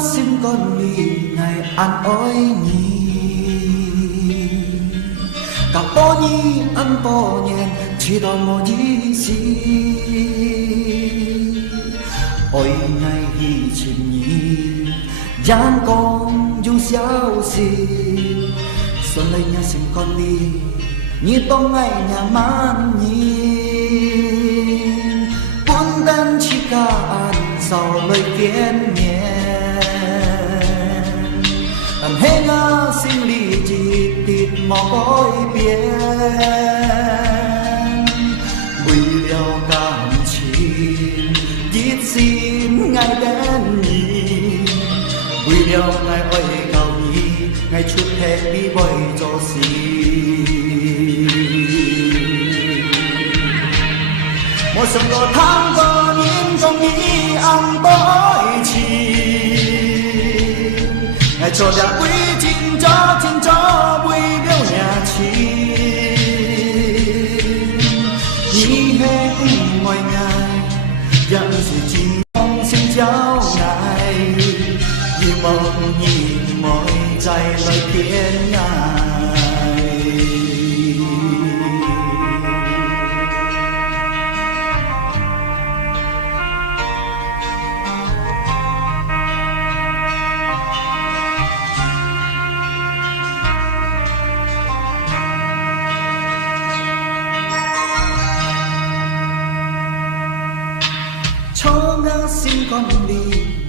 xin con đi ngày ăn ôi nhỉ cả bố nhi ăn bố nhẹ chỉ đòi một gì gì ôi ngày hi chim nhi giang con dù sao gì xuân lấy nhà xin con đi như tông ngày nhà man nhìn buồn đan chỉ cả ăn sau lời kiến nhẹ làm hết ngã xin lì chỉ tịt mò cõi biển bùi liều cảm chìm giết xin ngày đến nhìn bùi liều ngày ơi cầu nhi ngày chút hè đi bơi cho xin một sân đồ tháng vỡ nhìn trong nghĩ ăn bói chi ngày cho đã quý chín cho quý biểu nhà chi nhí hết mọi ngày dặn sự chín mong xin cháu ngài vì mong nhìn mọiใจlời khiến ngài cho ngã xin con đi